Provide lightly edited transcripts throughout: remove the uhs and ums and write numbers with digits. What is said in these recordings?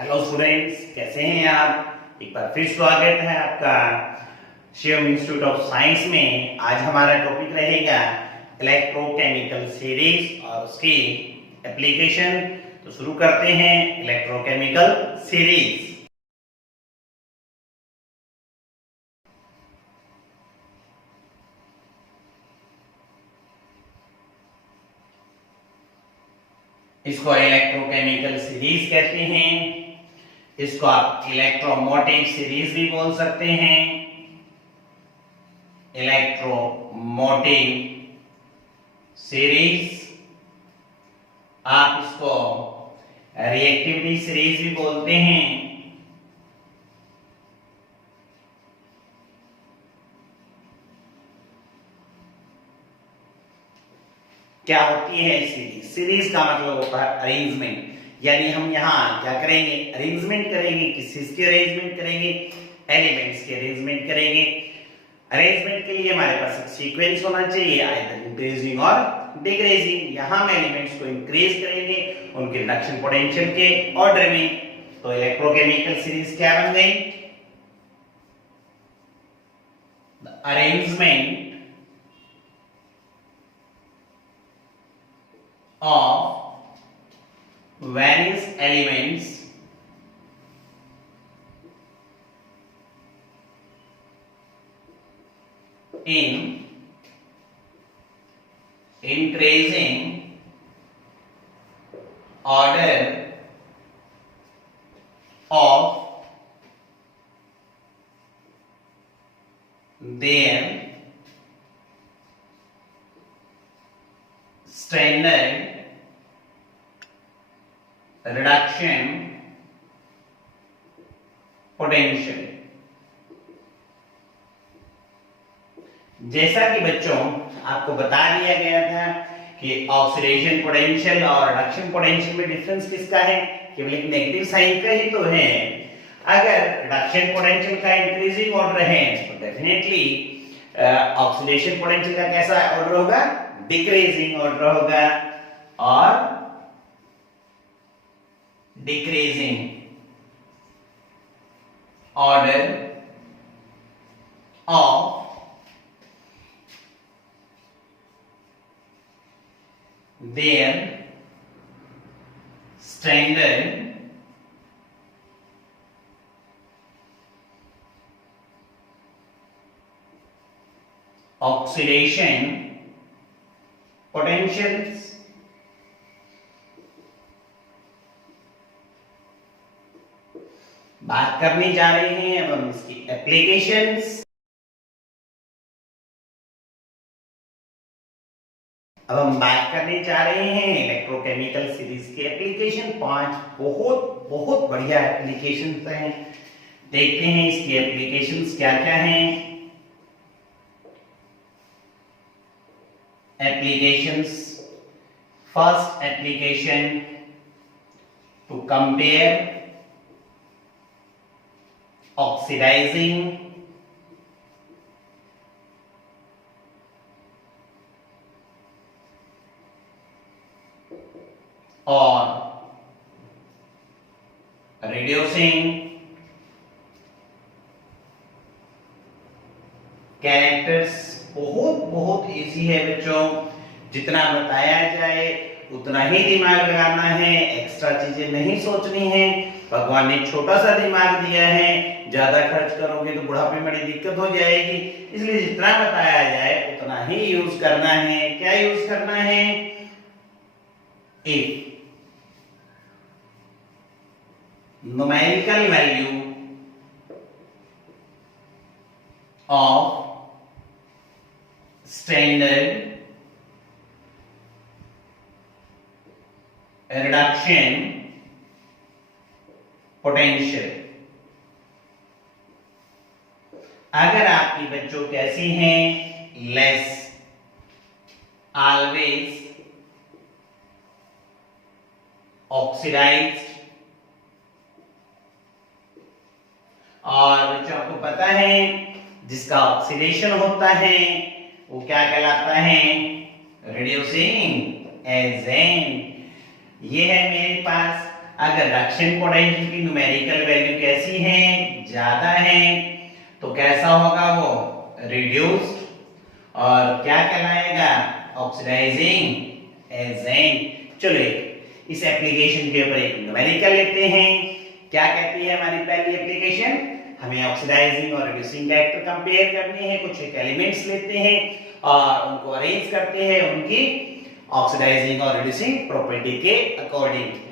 Hello students, कैसे हैं आप। एक बार फिर स्वागत है आपका शिवम इंस्टीट्यूट ऑफ साइंस में। आज हमारा टॉपिक रहेगा इलेक्ट्रोकेमिकल सीरीज और उसकी एप्लीकेशन। तो शुरू करते हैं इलेक्ट्रोकेमिकल सीरीज। इसको इलेक्ट्रोकेमिकल सीरीज कहते हैं। इसको आप इलेक्ट्रोमोटिव सीरीज भी बोल सकते हैं। इलेक्ट्रोमोटिव सीरीज, आप इसको रिएक्टिविटी सीरीज भी बोलते हैं। क्या होती है सीरीज? सीरीज का मतलब होता है अरेंजमेंट। यानी हम यहाँ क्या करेंगे? अरेंजमेंट करेंगे। किस चीज की अरेंजमेंट करेंगे? एलिमेंट्स की अरेंजमेंट करेंगे। अरेंजमेंट के लिए हमारे पास एक सीक्वेंस होना चाहिए, आइदर इंक्रीजिंग और डिक्रीजिंग। यहाँ हम एलिमेंट्स को इंक्रीज करेंगे उनके रिडक्शन पोटेंशियल के ऑर्डर में। तो इलेक्ट्रोकेमिकल सीरीज क्या बन गई? The arrangement of various elements in increasing order of their standard reduction potential। जैसा कि बच्चों आपको बता दिया गया था कि ऑक्सीडेशन पोटेंशियल और रिडक्शन पोटेंशियल में डिफरेंस किसका है? केवल एक नेगेटिव साइन का ही तो है। अगर रिडक्शन पोटेंशियल का इंक्रीजिंग ऑर्डर है तो डेफिनेटली ऑक्सीडेशन पोटेंशियल का कैसा ऑर्डर होगा? डिक्रीजिंग ऑर्डर होगा। और decreasing order of their standard oxidation potentials। बात करने जा रहे हैं अब हम इसकी एप्लीकेशंस। अब हम बात करने जा रहे हैं इलेक्ट्रोकेमिकल सीरीज के एप्लीकेशन। 5 बहुत बहुत बढ़िया एप्लीकेशंस हैं। देखते हैं इसकी एप्लीकेशंस क्या क्या हैं। Applications, first application to compare oxidising और रिड्यूसिंग कैरेक्टर्स। बहुत बहुत इजी है बच्चों, जितना बताया जाए उतना ही दिमाग लगाना है, एक्स्ट्रा चीजें नहीं सोचनी है। भगवान ने छोटा सा दिमाग दिया है, ज्यादा खर्च करोगे तो बुढ़ापे में बड़ी दिक्कत हो जाएगी। इसलिए जितना बताया जाए उतना ही यूज करना है। क्या यूज करना है? If numerical value of standard reduction potential. अगर आपकी बच्चों कैसी हैं? Less, always, oxidised. और बच्चों आपको पता है जिसका ऑक्सीडेशन होता है वो क्या कहलाता है? Reducing agent. ये है मेरे पास। अगर रिडक्शन पोटेंशियल की न्यूमेरिकल वैल्यू कैसी है, ज्यादा है, तो कैसा होगा वो, रिड्यूस्ड, और क्या कहलाएगा, ऑक्सीडाइजिंग एजेंट। चलो इस एप्लीकेशन के ऊपर एक न्यूमेरिकल लेते हैं। क्या कहती है हमारी पहली एप्लीकेशन, हमें ऑक्सीडाइजिंग और रिड्यूसिंग कैरेक्टर कंपेयर करनी है। कुछ एक एलिमेंट्स लेते हैं और उनको अरेंज करते हैं उनकी ऑक्सीडाइजिंग और रिड्यूसिंग प्रॉपर्टी के अकॉर्डिंग।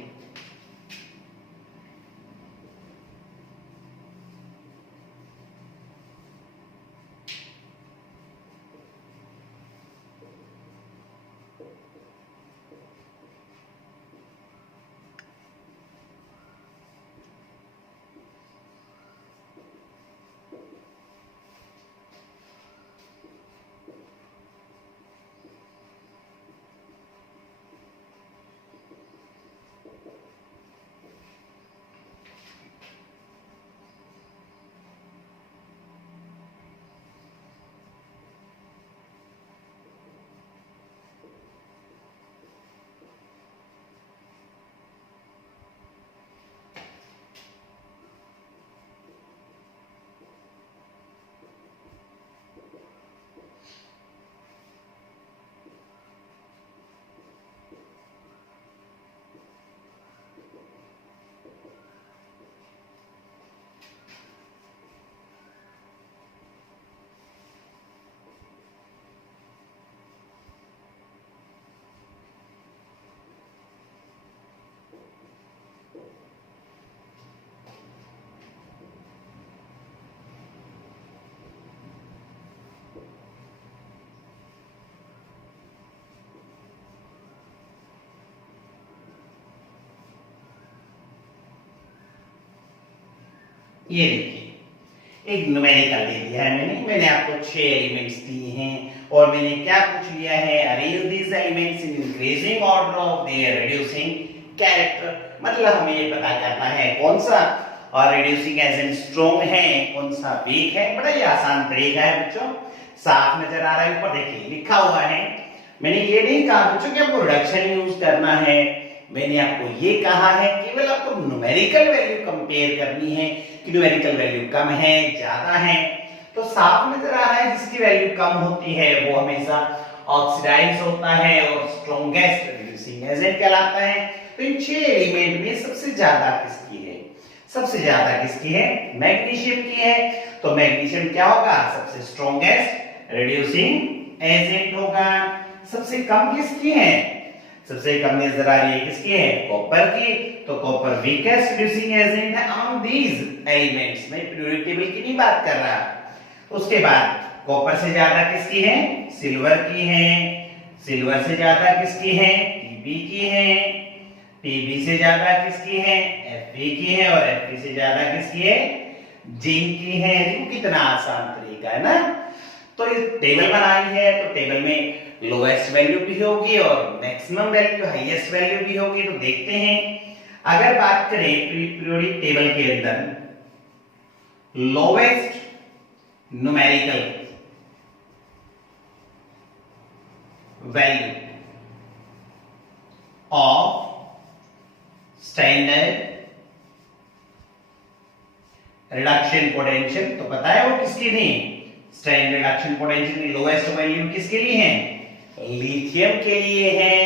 ये देखिए एक न्यूमेरिकल दे दिया है मैंने आपको 6 एलिमेंट्स दिए हैं और मैंने क्या पूछ लिया है, arrange these elements in increasing order of their reducing character. मतलब हमें ये पता करना है कौन सा और रिड्यूसिंग एजेंट स्ट्रॉन्ग है, कौन सा वीक है। बड़ा ही आसान तरीका है बच्चों, साफ नजर आ रहा है ऊपर देखिए लिखा हुआ है। मैंने ये नहीं कहा बच्चों कि आपको रिडक्शन यूज करना है, मैंने आपको ये कहा है केवल आपको न्यूमेरिकल वैल्यू कंपेयर करनी है कि न्यूमेरिकल वैल्यू कम है ज्यादा है। तो साफ नजर आ रहा है जिसकी वैल्यू कम होती है वो हमेशा ऑक्सीडाइज होता है और स्ट्रॉन्गेस्ट रिड्यूसिंग एजेंट कहलाता है। तो इन 6 एलिमेंट में सबसे ज्यादा किसकी है, सबसे ज्यादा किसकी है, मैग्नीशियम की है। तो मैग्नीशियम क्या होगा, सबसे स्ट्रॉन्गेस्ट रिड्यूसिंग एजेंट होगा। सबसे कम किसकी है, सबसे कम नजर आ रही है किसकी है, कॉपर की। तो कॉपर वीकेस्ट रिड्यूसिंग एजेंट है अमंग दीज एलिमेंट्स। मैं पीरियोडिक टेबल की नहीं बात कर रहा। उसके बाद कॉपर से ज्यादा किसकी है, सिल्वर की है। सिल्वर से ज्यादा किसकी है, Tb की है। Tb से ज्यादा किसकी है, Fe की है। और Fe से ज्यादा किसकी है, जिंक की है। देखो कितना आसान तरीका है ना। तो इस टेबल बनाई है तो टेबल में लोएस्ट वैल्यू भी होगी और मैक्सिमम वैल्यू हाईएस्ट वैल्यू भी होगी। तो देखते हैं अगर बात करें पीरियोडिक टेबल के अंदर lowest numerical value of standard reduction potential, तो पता है वो किसकी थी, स्टैंडर्ड रिडक्शन पोटेंशियल की लोएस्ट वैल्यू किसके लिए है, लिथियम के लिए है।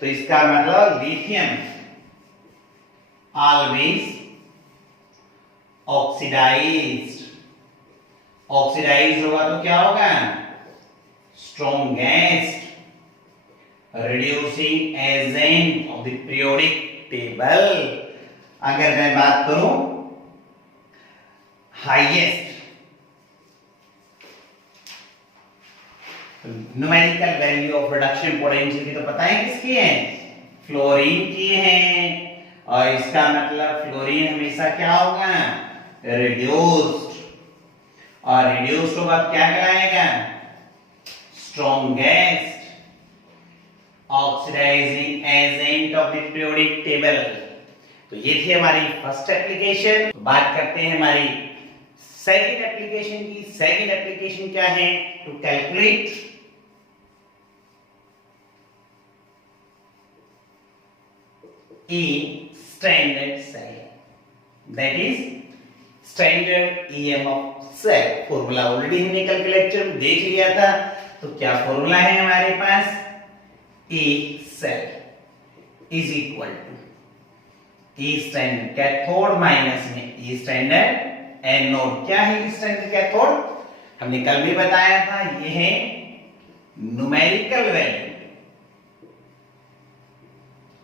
तो इसका मतलब लिथियम ऑलवेज ऑक्सीडाइज्ड, ऑक्सीडाइज होगा तो क्या होगा, strongest reducing agent of the periodic table. अगर मैं बात करूं highest numerical value of reduction potential की, तो पता है किसकी है, फ्लोरीन की है। और इसका मतलब फ्लोरीन हमेशा क्या होगा, रिड्यूस्ड। और रिड्यूस्ड होगा क्या कहलाएगा, strongest oxidising agent of the periodic table. तो ये थी हमारी फर्स्ट एप्लीकेशन। बात करते हैं हमारी सेकंड एप्लीकेशन की। सेकंड एप्लीकेशन क्या है, to calculate E standard cell, that is standard EM of cell। Formula already हमने कल के लेक्चर में देख लिया था। तो क्या फॉर्मूला है हमारे पास? E cell is equal to E standard cathode minus में E स्टैंडर्ड एनोड। क्या है E स्टैंडर्ड कैथोड? हमने कल भी बताया था, ये है numerical value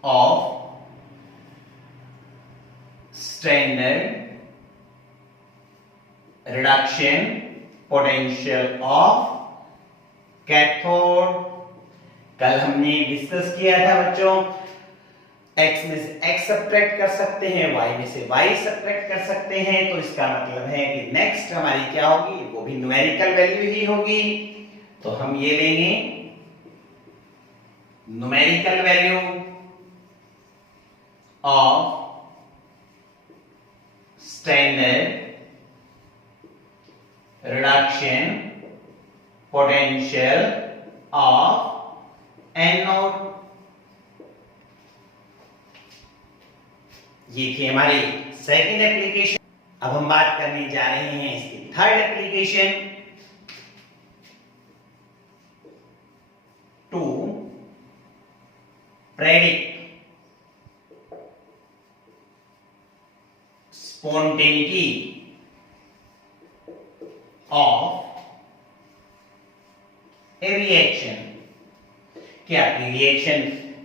of standard reduction potential of cathode. कल हमने डिस्कस किया था बच्चों, x में से x सब्ट्रैक्ट कर सकते हैं, y में से y सब्ट्रैक्ट कर सकते हैं। तो इसका मतलब है कि नेक्स्ट हमारी क्या होगी? वो भी न्यूमेरिकल वैल्यू ही होगी। तो हम ये लेंगे numerical value of standard reduction potential of anode. ये थी हमारी सेकंड एप्लीकेशन। अब हम बात करने जा रहे हैं इसकी third application, to predict spontaneity of a reaction. क्या रिएक्शन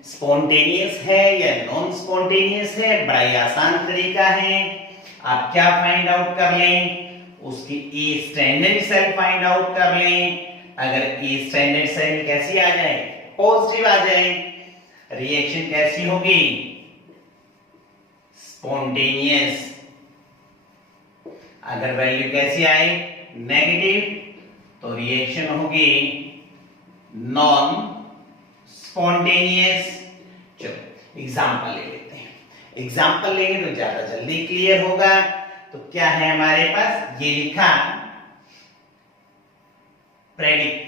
स्पॉन्टेनियस है या नॉन स्पॉन्टेनियस है? बड़ा ही आसान तरीका है। आप क्या फाइंड आउट कर लें? उसकी E standard cell find out कर लें। अगर E स्टैंडर्ड सेल कैसी आ जाए? पॉजिटिव आ जाए, रिएक्शन कैसी होगी? स्पॉन्टेनियस। अगर वैल्यू कैसी आए? नेगेटिव, तो रिएक्शन होगी नॉन स्पॉन्टेनियस। चलो एग्जांपल ले लेते हैं। एग्जांपल लेंगे तो ज्यादा जल्दी क्लियर होगा। तो क्या है हमारे पास? ये लिखा predict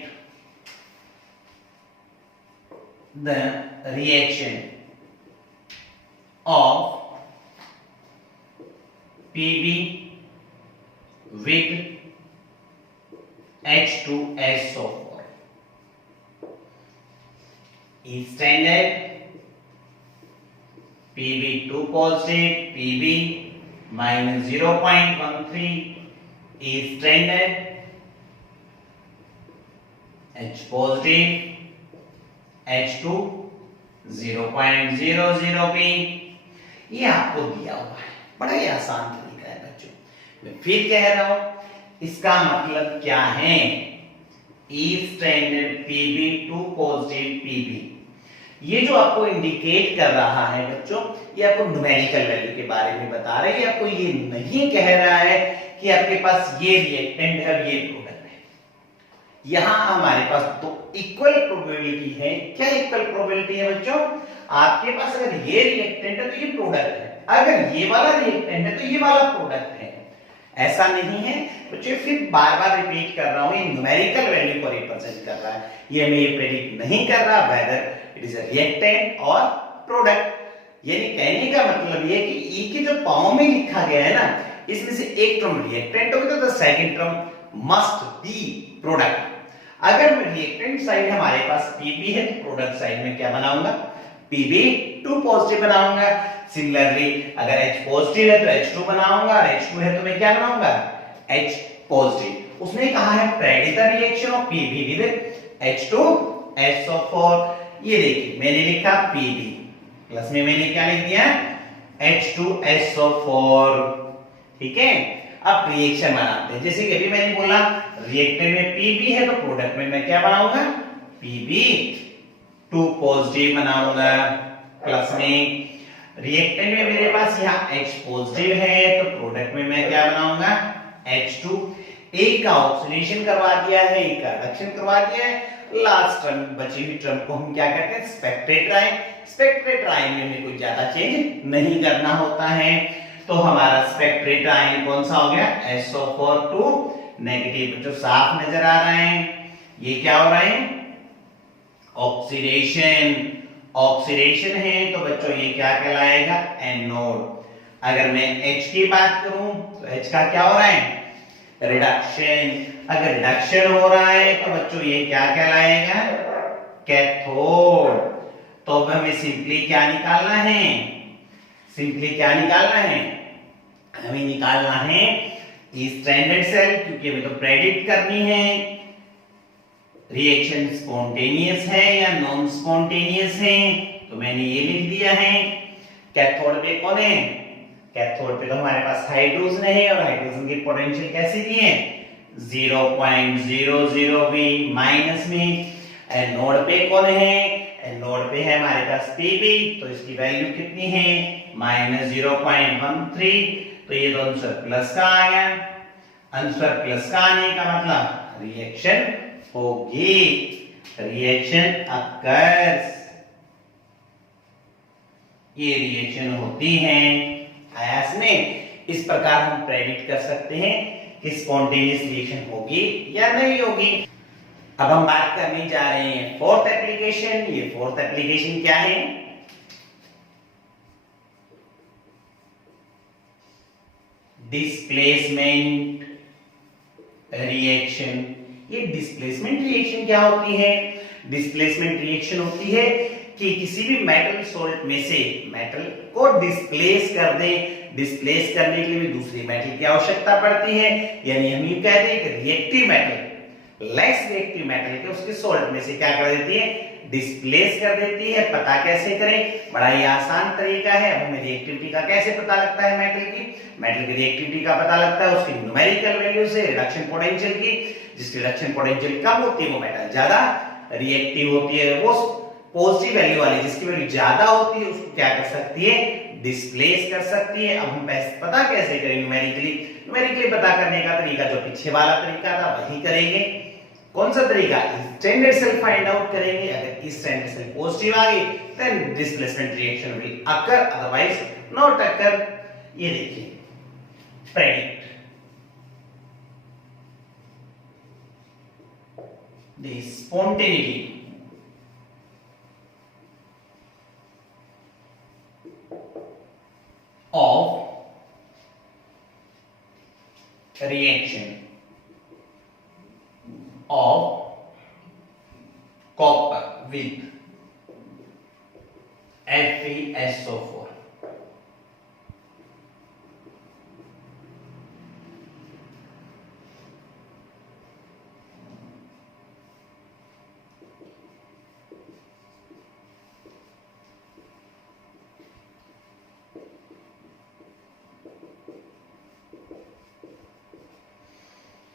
the reaction of Pb with H2SO4 is standard Pb2 positive, Pb minus 0.13 is standard, H positive, H2 0.00p। ये आपको दिया हुआ है, बड़ा ही आसान तरीका है बच्चों। मैं फिर कह रहा हूं, इसका मतलब क्या है? E standard Pb2 positive Pb, ये जो आपको इंडिकेट कर रहा है बच्चों, ये आपको न्यूमेरिकल वैल्यू के बारे में बता रहा है। ये आपको ये नहीं कह रहा है कि आपके पास ये रिएक्टेंट है और ये प्रोडक्ट है। यहां हमारे पास तो इक्वल प्रोबेबिलिटी है। क्या इक्वल प्रोबेबिलिटी है बच्चों? आपके पास अगर ये रिएक्टेंट है तो ये प्रोडक्ट है, अगर ये वाला रिएक्टेंट है तो ये वाला प्रोडक्ट है। ऐसा नहीं है बच्चों, फिर बार बार रिपीट कर रहा हूं, ये न्यूमेरिकल वैल्यू को रिप्रेजेंट कर रहा है। ये मैं ये प्रेडिक्ट नहीं कर रहा whether it is a reactant और प्रोडक्ट। यानी कहने का मतलब ये कि ई के जो पाव में लिखा गया है ना, इसमें से एक टर्म रिएक्टेंट होगी तो the second term must be product. अगर रिएक्टेंट साइड हमारे पास Pb है तो प्रोडक्ट साइड में क्या बनाऊंगा? Pb2 पॉजिटिव बनाऊंगा। सिमिलरली अगर H पॉजिटिव है तो H2 बनाऊंगा, और H2 है तो मैं क्या बनाऊंगा? H positive. उसने कहा है predict the reaction of Pb with H2SO4। ये देखिए मैंने लिखा Pb प्लस में मैंने क्या लिख दिया? H2SO4। ठीक है, अब रिएक्शन बनाते हैं। जैसे कि अभी मैंने बोला रिएक्टेंट में Pb है तो प्रोडक्ट में मैं क्या बनाऊंगा? Pb2 पॉजिटिव बनाऊंगा। प्लस में रिएक्टेंट में मेरे पास यहाँ H पॉजिटिव है तो प्रोडक्ट में मैं क्या बनाऊंगा? H2। एक का ऑक्सीडेशन करवा दिया है, एक का रिडक्शन करवा दिया है। लास्ट टर्म बची हुई टर्म को हम क्या कहते हैं? स्पेक्ट्रेट आयन। स्पेक्ट्रेट आयन में हमें कोई ज्यादा चेंज नहीं करना होता है। तो हमारा स्पेक्ट्रेट आयन कौन सा हो गया? SO4 negative. जो साफ नजर आ रहे हैं, ये क्या हो रहा है? ऑक्सीडेशन ऑक्सीडेशन है तो बच्चों ये क्या कहलाएगा, एनोड। अगर मैं H की बात करूं तो H का क्या हो रहा है, रिडक्शन। अगर रिडक्शन हो रहा है तो बच्चों ये क्या कहलाएगा, कैथोड। तो अब हमें सिंपली क्या निकालना है, सिंपली क्या निकालना है, हमें निकालना है स्टैंडर्ड सेल, क्योंकि हमें तो प्रेडिक्ट करनी है रिएक्शन स्पॉन्टेनियस है या नॉन स्पॉन्टेनियस है। तो मैंने ये लिख दिया है। कैथोड पे कौन है, कैथोड पे तो हमारे पास हाइड्रोजन है और हाइड्रोजन की पोटेंशियल कैसी दी है, 0.00 V माइनस में। एनोड पे कौन है, एनोड पे है हमारे पास Pb, तो इसकी वैल्यू कितनी है, -0.13। तो ये तो आंसर प्लस का आ गया। आंसर प्लस का आने का मतलब रिएक्शन होगी, रिएक्शन अकर्स, ये रिएक्शन होती है। आयास में इस प्रकार हम प्रेडिक्ट कर सकते हैं कि स्पॉन्टेनियस रिएक्शन होगी या नहीं होगी। अब हम बात करने जा रहे हैं फोर्थ एप्लीकेशन। ये फोर्थ एप्लीकेशन क्या है, डिस्प्लेसमेंट रिएक्शन। ये डिस्प्लेसमेंट रिएक्शन क्या होती है, डिस्प्लेसमेंट रिएक्शन होती है कि किसी भी मेटल सॉल्ट में से मेटल को डिस्प्लेस कर दें। डिस्प्लेस करने के लिए दूसरी मेटल की आवश्यकता पड़ती है, यानी हम ये कहते हैं कि reactive metal less reactive metal के उसके सॉल्ट में से क्या कर देती है, डिस्प्लेस कर देती है। पता कैसे करें, बड़ा ही आसान तरीका है। अब हमें रिएक्टिविटी का कैसे पता लगता है, मेटल की रिएक्टिविटी का पता लगता है उसकी न्यूमेरिकल वैल्यू से, रिडक्शन पोटेंशियल की। जिसकी रिडक्शन पोटेंशियल कम होती है वो मेटल ज्यादा रिएक्टिव होती है। वो पॉजिटिव वैल्यू वाली जिसकी वैल्यू ज्यादा होती है उसको क्या कर सकती है, डिस्प्लेस कर सकती है। अब हम पता कैसे करें, न्यूमेरिकली पता करने का तरीका जो पीछे वाला तरीका था वही करेंगे। कौन सा तरीका, स्टैंडर्ड सेल फाइंड आउट करेंगे। अगर स्टैंडर्ड सेल पॉजिटिव आ गई then displacement reaction will occur, otherwise not occur. ये देखिए predict the spontaneity of reaction of copper with FeSO4।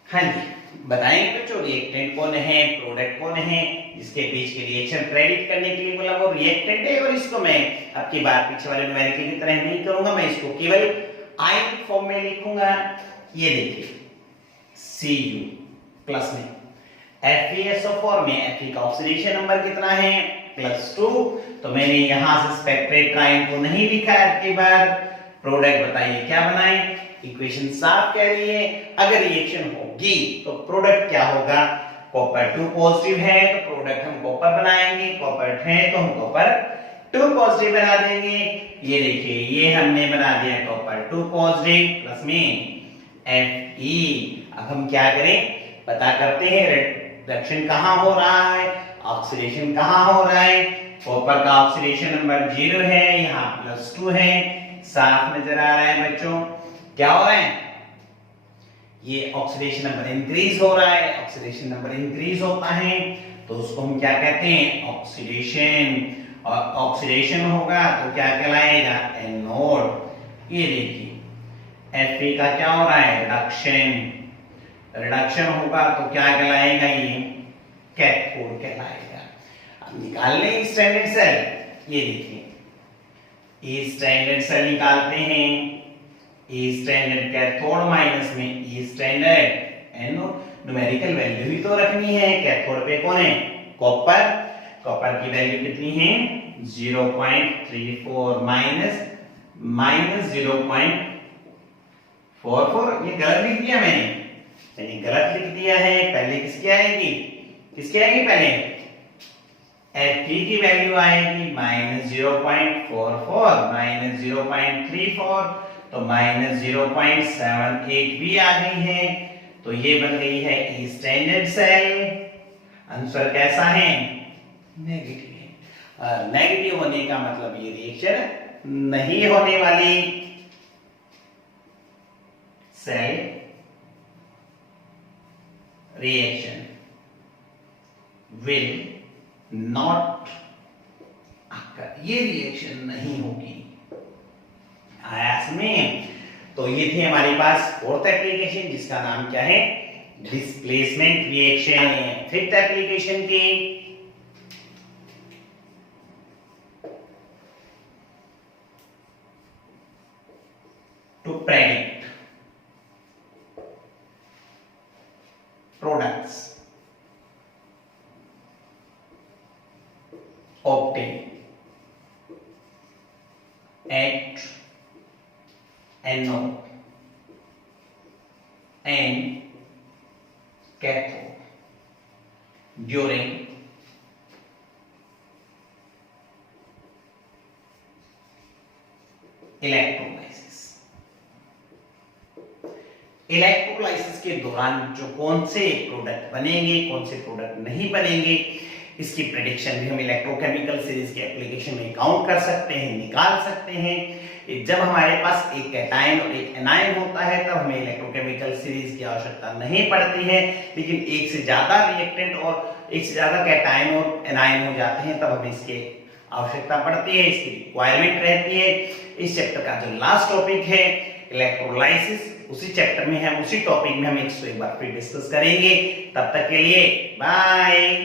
हाँ जी, बताएंगे बच्चों रिएक्टेंट कौन है, प्रोडक्ट कौन है, जिसके बीच के रिएक्शन प्रेडिक्ट करने के लिए बोला वो रिएक्टेंट है। और इसको मैं आपकी बात पीछे वाले न्यूमेरिकल की तरह नहीं करूंगा, मैं इसको केवल आयनिक फॉर्म में लिखूंगा। ये देखिए Cu प्लस में FeSO4 में Fe का ऑक्सीडेशन नंबर कितना है, +2। तो मैंने यहां से स्पेक्ट्रेट ट्राइन को नहीं लिखा है। के बाद प्रोडक्ट बताइए क्या बनाएं, इक्वेशन साफ कह रही है अगर रिएक्शन होगी तो प्रोडक्ट क्या होगा, कॉपर 2 पॉजिटिव है तो प्रोडक्ट हम कॉपर बनाएंगे, कॉपर है तो हम कॉपर 2 पॉजिटिव बना देंगे। ये देखिए ये हमने बना दिया कॉपर 2 पॉजिटिव प्लस में Fe। अब हम क्या करें, पता करते हैं रिडक्शन कहां हो रहा है, ऑक्सीडेशन कहां हो रहा है। कॉपर का ऑक्सीडेशन नंबर 0 है, यहाँ +2 है, साफ नजर आ रहा है बच्चों। क्या हो रहा है, ये ऑक्सीडेशन नंबर इंक्रीज हो रहा है। ऑक्सीडेशन नंबर इंक्रीज होता है तो उसको हम क्या कहते हैं, ऑक्सीडेशन। और ऑक्सीडेशन होगा तो क्या कहलाएगा, एनोड। ये देखिए Fe का क्या हो रहा है, रिडक्शन। रिडक्शन होगा तो क्या कहलाएगा, ये कैथोड कहलाएगा। अब निकाल लें स्टैंडर्ड सेल। ये देखिए ये स्टैंडर्ड सेल निकालते हैं, ए स्टैंडर्ड कैथोड माइनस में ई स्टैंडर्ड एनोड। न्यूमेरिकल वैल्यू ही तो रखनी है। कैथोड पे कौन है, कॉपर। कॉपर की वैल्यू कितनी है, 0.34 माइनस 0.44। ये गलत लिख दिया मैंने गलत लिख दिया है। पहले किसकी आएगी, पहले F की वैल्यू आएगी -0.44 -0.34, तो -0.78 भी आ गई है। तो ये बन गई है ई स्टैंडर्ड सेल। आंसर कैसा है? नेगेटिव है। नेगेटिव होने का मतलब ये रिएक्शन नहीं होने वाली। Cell reaction will not occur, ये रिएक्शन नहीं होगी। आया में। तो ये थी हमारे पास फोर्थ एप्लीकेशन, जिसका नाम क्या है? Displacement reaction. फिफ्थ एप्लीकेशन की to predict products obtained at anode and cathode during electrolysis. Electrolysis के दौरान जो कौन से प्रोडक्ट बनेंगे, कौन से प्रोडक्ट नहीं बनेंगे, इसकी प्रेडिक्शन भी हम इलेक्ट्रोकेमिकल सीरीज के एप्लीकेशन में काउंट कर सकते हैं, निकाल सकते हैं। जब हमारे पास एक कैटायन और एक एनायन होता है तब हमें इलेक्ट्रोकेमिकल सीरीज की आवश्यकता नहीं पड़ती है, लेकिन एक से ज्यादा रिएक्टेंट और एक से ज्यादा कैटायन और एनायन हो जाते हैं तब हमें इसके आवश्यकता पड़ती है, इसकी रिक्वायरमेंट रहती है। इस चैप्टर का जो लास्ट टॉपिक है इलेक्ट्रोलाइसिस, उसी चैप्टर में हम उसी टॉपिक में हम एक बार फिर डिस्कस करेंगे। तब तक के लिए बाय।